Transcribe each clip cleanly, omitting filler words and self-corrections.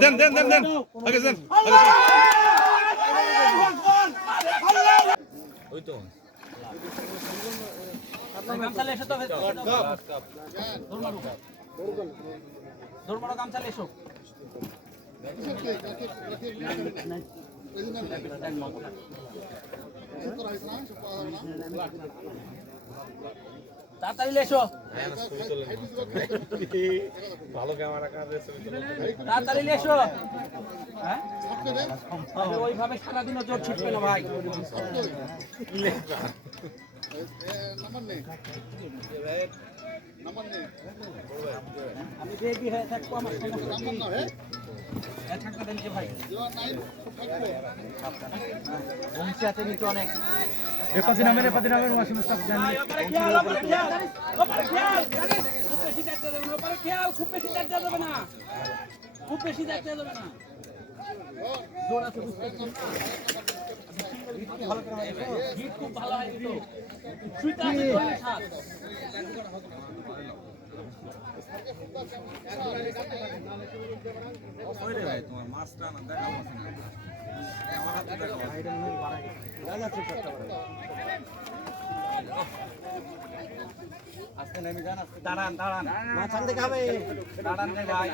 দেন দেন দেন দেন আগে দেন ওই তো কাম চালে এসো তো ধর্মড় কাম চালে এসো তাড়াতাড়ি এসো ভালো ক্যামেরা কাছে তাড়াতাড়ি এসো হ্যাঁ ওইভাবে সারাদিনও জোর ছুটবে না ভাই আমি রেডি হয়ে থাকবো আমার সমস্যা দেন যে ভাই বংশী আছে নিচে অনেক রেপাতি নামের মাসি মুস্তাফা জানি খুব বেশি দেখতে যাবে না খুব বেশি দেখতে যাবে না জোর আছে গীত খুব ভালো হয় তো সুইটা আছে তো অনেক স্বাদ ওই রে ভাই তোমার মাছটা না দেখা মাছ না আমার হাতে দেখা ভাইটা মনে বাড়াই রাজা ঠিক করতে পারে আজকে নেমে যান আজকে দাঁড়ান দাঁড়ান মাছ আনতে খাবে দাঁড়ান রে ভাই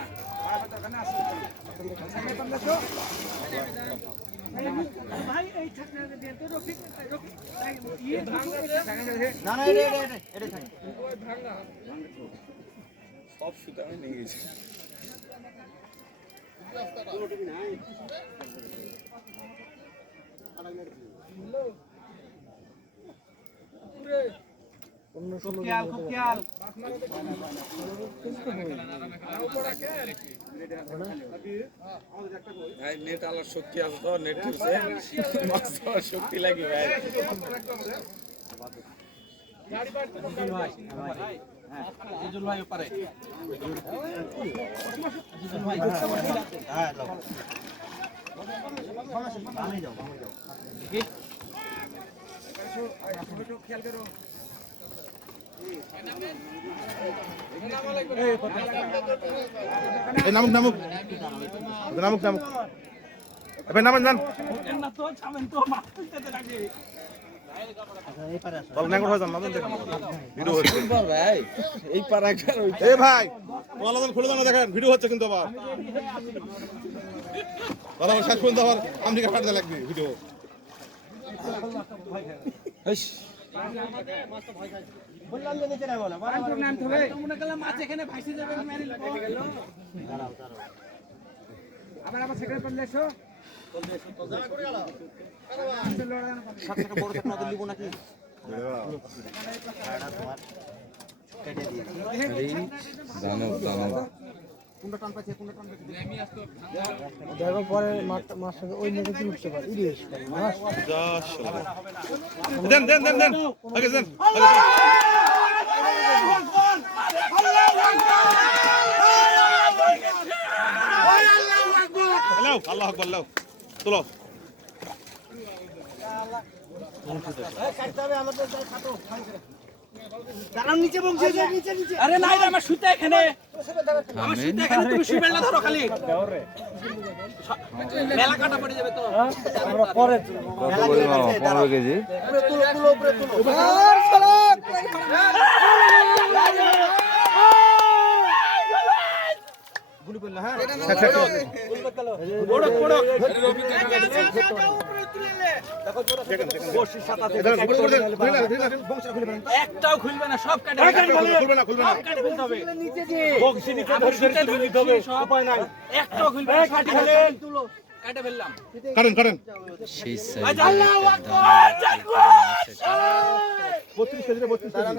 ভাই এই ছাত্র দিয়ে তো রফিক না না এটা থাকে ওই ভাঙা সব সুতা আমি নিয়ে গেছি খুব খেয়াল ভাই নেট আলার শক্তি আছে তো নেট হচ্ছে মাছ ধরার শক্তি লাগে ভাই জিজুল ভাই ওপারে জিজুল ভাই হ্যাঁ লাও আমি যাও খেয়াল করো এই নামুক নামুক নামুক নামুক এবার নামেন যান না তো ছামেন তো মাছ তুলতে লাগে বল ন্যাঙ্গর হয়ে যান নামেন দেখেন ভিডিও হচ্ছে ভাই এই পারাকার এই ভাই ওয়ালাদান খুলে দাও না দেখেন ভিডিও হচ্ছে কিন্তু আবার দাদা শেষ পর্যন্ত আবার আমদিকে ফাটতে লাগবে ভিডিও বললাম যে নিচে নামো না বারান্দর নাম হবে মনে করলাম মাছ এখানে ভাসি যাবে মেরে গেল আবার সেখানে পড়লে এসো সবথেকে বড় স্বপ্ন তো নিব নাকি দেখো পরে মাছ ওই নেটে উঠতে পারে ইলিশ দেন দেন দেন দেন আগে দেন আল্লাহ আকবার লাও চলো নিচে বংশী নিচে নিচে আরে নাই আমার শুতে এখানে আমার শুতে এখানে তুমি শুবেল না ধরো খালি মেলা কাটা পড়ে যাবে তো আমরা পরে কত পরিমাণ 15 কেজি উপরে তুলো উপরে তুলো গুলি করলে হ্যাঁ বড় বড় একটাও খুলবে না সব কাটে খুলবে না খুলবে না ফেলতে হবে নিচে যে বক্সি নিচে ধরে নিতে হবে সব হয় না একটাও খুলবে না কাটে ফেলেন কাটে ফেললাম কারেন কারেন সেই সাইজ আল্লাহু আকবার জাগো 32 কেজি 32 কেজি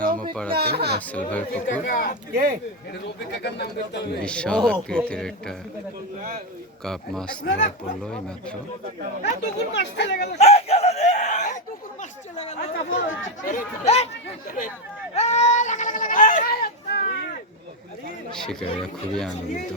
নামপাড়াতে রাসেল ভাইয়ের পুকুর বিশাল আকৃতির একটা কাপ মাছ ধরা পড়লো এই মাত্র শিকারীরা খুবই আনন্দিত।